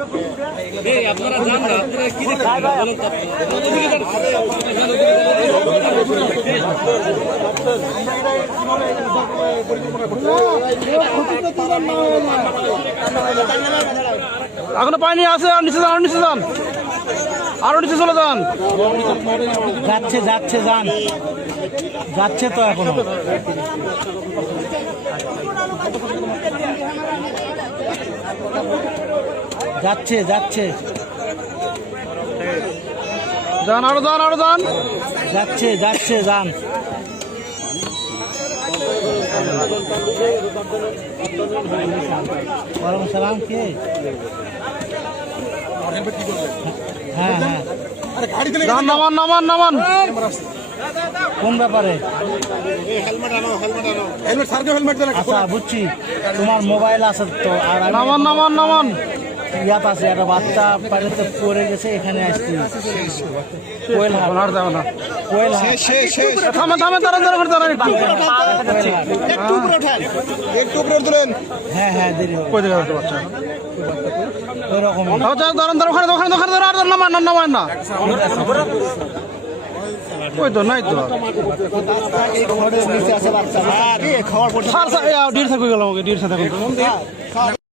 আপনারা জান না, আপনারা কি এখনো পানি আছে, আর নিচে যান, আর নিচে যান, আরো নিচে চলে যান। যাচ্ছে যাচ্ছে যান, যাচ্ছে তো এখনো। যাচ্ছে যাচ্ছে, যান, আরো যান, আরো যান। যাচ্ছে যাচ্ছে যান। ওয়ালাইকুম সালাম। কে? হ্যাঁ হ্যাঁ, যান, নামান, নামান, নামান। কোন ব্যাপারে? আচ্ছা বুঝছি, তোমার মোবাইল আছে তো। আর নামান, নামান, নামান। ইয়াত আছে, একটা বাচ্চা বাড়িতে পড়ে গেছে, এখানে আসছি। কোয়েল হাট, আর যাবে না। কোয়েল হাট। থামে, থামে, দাঁড়ান, দাঁড়ান, দাঁড়ান একটু। হ্যাঁ হ্যাঁ, দেরি হবে। কই দিকে যাচ্ছে বাচ্চা? ওই রকম। দাঁড়ান, দাঁড়ান, দাঁড়ান, ওখানে, ওখানে, ওখানে, দাঁড়ান, আর নামান না, নামান না। ওই তো নাই তো। নিচে আছে বাচ্চা। স্যার, স্যার, ডির থাকবে গেল আমাকে, ডির সাথে।